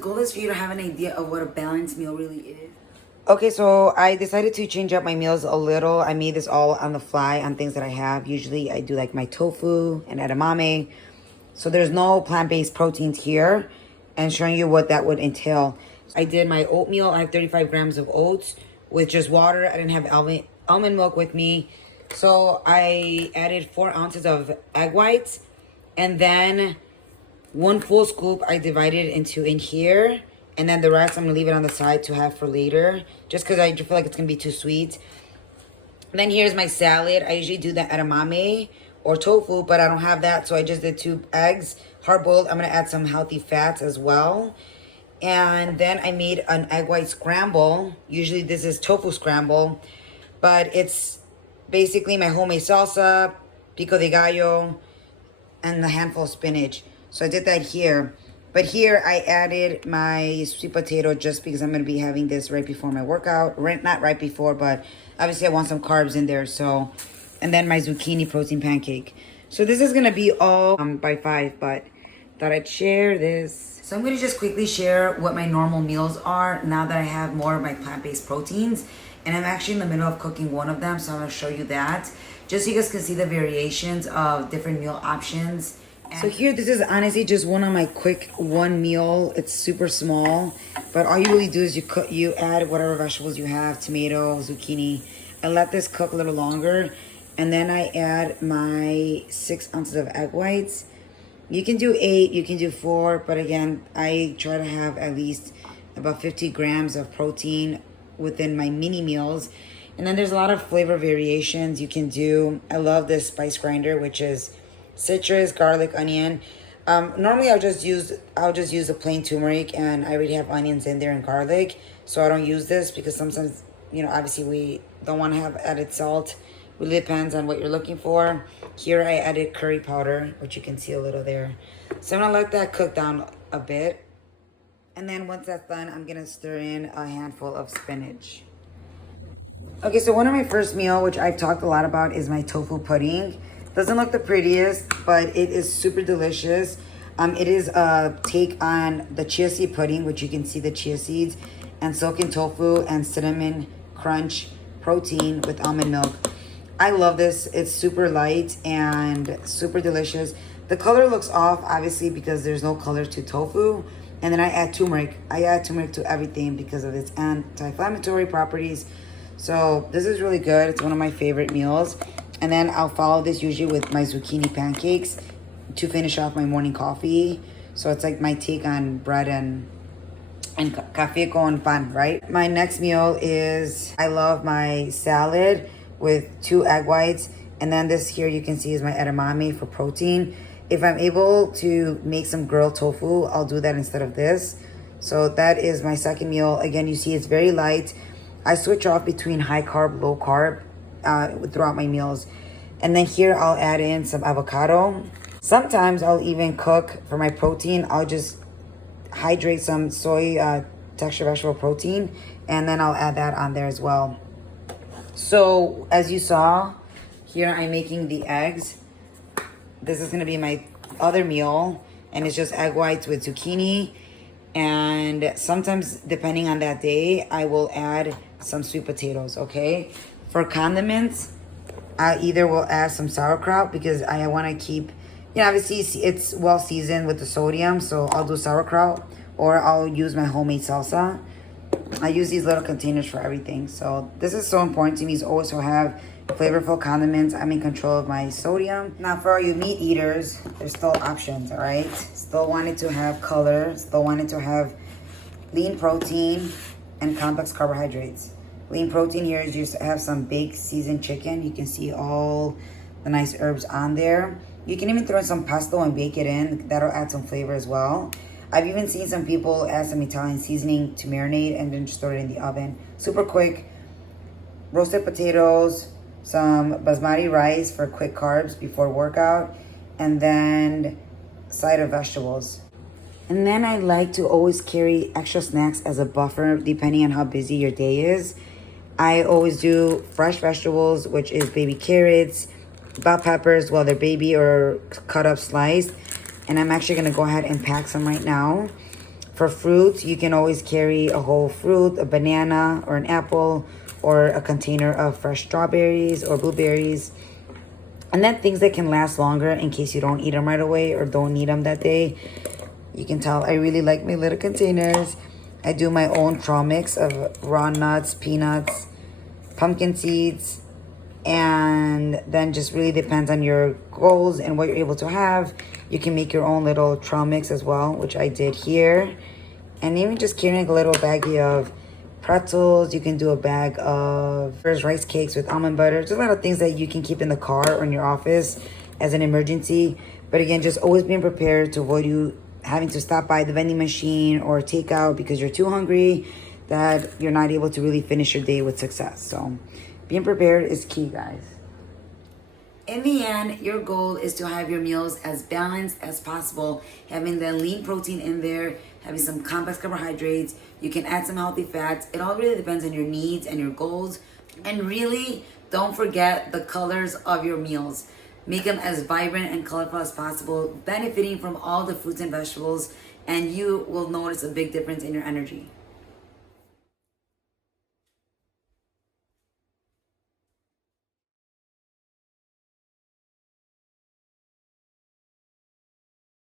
The goal is for you to have an idea of what a balanced meal really is. Okay, so I decided to change up my meals a little. I made this all on the fly on things that I have. Usually I do like my tofu and edamame. So there's no plant-based proteins here, and showing you what that would entail. I did my oatmeal. I have 35 grams of oats with just water. I didn't have almond milk with me. So I added 4 ounces of egg whites, and then 1 full scoop I divided into in here, and then the rest I'm gonna leave it on the side to have for later, just because I feel like it's gonna be too sweet. And then here's my salad. I usually do the edamame or tofu, but I don't have that, so I just did 2 eggs, hard-boiled. I'm gonna add some healthy fats as well. And then I made an egg white scramble. Usually this is tofu scramble, but it's basically my homemade salsa, pico de gallo, and a handful of spinach. So I did that here. But here I added my sweet potato just because I'm going to be having this right before my workout. Not right before, but obviously I want some carbs in there. So, and then my zucchini protein pancake. So this is going to be all by 5, but thought I'd share this. So I'm going to just quickly share what my normal meals are now that I have more of my plant-based proteins. And I'm actually in the middle of cooking one of them, so I'm going to show you that. Just so you guys can see the variations of different meal options. So here, this is honestly just one of my quick one meal. It's super small, but all you really do is you add whatever vegetables you have, tomato, zucchini, and let this cook a little longer. And then I add my 6 ounces of egg whites. You can do 8, you can do 4, but again, I try to have at least about 50 grams of protein within my mini meals. And then there's a lot of flavor variations you can do. I love this spice grinder, which is citrus, garlic, onion. Normally I'll just use a plain turmeric, and I already have onions in there and garlic, so I don't use this because sometimes, you know, obviously we don't want to have added salt. Really depends on what you're looking for. Here I added curry powder, which you can see a little there. So I'm gonna let that cook down a bit, and then once that's done, I'm gonna stir in a handful of spinach. Okay, so one of my first meal, which I've talked a lot about, is my tofu pudding. Doesn't look the prettiest, but it is super delicious. It is a take on the chia seed pudding, which you can see the chia seeds, and silken tofu and cinnamon crunch protein with almond milk. I love this. It's super light and super delicious. The color looks off, obviously, because there's no color to tofu. And then I add turmeric. I add turmeric to everything because of its anti-inflammatory properties. So this is really good. It's one of my favorite meals. And then I'll follow this usually with my zucchini pancakes to finish off my morning coffee. So it's like my take on bread and café con pan, right? My next meal is, I love my salad with 2 egg whites. And then this here you can see is my edamame for protein. If I'm able to make some grilled tofu, I'll do that instead of this. So that is my second meal. Again, you see it's very light. I switch off between high carb, low carb throughout my meals. And then here I'll add in some avocado. Sometimes I'll even cook for my protein. I'll just hydrate some soy texture vegetable protein, and then I'll add that on there as well. So as you saw, here I'm making the eggs. This is gonna be my other meal, and it's just egg whites with zucchini. And sometimes, depending on that day, I will add some sweet potatoes, okay? For condiments, I either will add some sauerkraut because I want to keep, you know, obviously it's well seasoned with the sodium, so I'll do sauerkraut, or I'll use my homemade salsa. I use these little containers for everything. So this is so important to me, is always to have flavorful condiments. I'm in control of my sodium. Now for all you meat eaters, there's still options, all right? Still wanted to have color, still wanted to have lean protein and complex carbohydrates. Lean protein here is just have some baked seasoned chicken. You can see all the nice herbs on there. You can even throw in some pesto and bake it in. That'll add some flavor as well. I've even seen some people add some Italian seasoning to marinate and then just throw it in the oven. Super quick. Roasted potatoes, some basmati rice for quick carbs before workout, and then side of vegetables. And then I like to always carry extra snacks as a buffer depending on how busy your day is. I always do fresh vegetables, which is baby carrots, bell peppers, well, they're baby or cut up sliced. And I'm actually going to go ahead and pack some right now. For fruit, you can always carry a whole fruit, a banana or an apple, or a container of fresh strawberries or blueberries. And then things that can last longer in case you don't eat them right away or don't need them that day. You can tell I really like my little containers. I do my own trail mix of raw nuts, peanuts, pumpkin seeds, and then just really depends on your goals and what you're able to have. You can make your own little trail mix as well, which I did here. And even just carrying a little baggie of pretzels. You can do a bag of rice cakes with almond butter. Just a lot of things that you can keep in the car or in your office as an emergency. But again, just always being prepared to avoid you having to stop by the vending machine or take out because you're too hungry that you're not able to really finish your day with success. So being prepared is key, guys. In the end, your goal is to have your meals as balanced as possible, having the lean protein in there, having some complex carbohydrates. You can add some healthy fats. It all really depends on your needs and your goals. And really, don't forget the colors of your meals. Make them as vibrant and colorful as possible, benefiting from all the fruits and vegetables, and you will notice a big difference in your energy.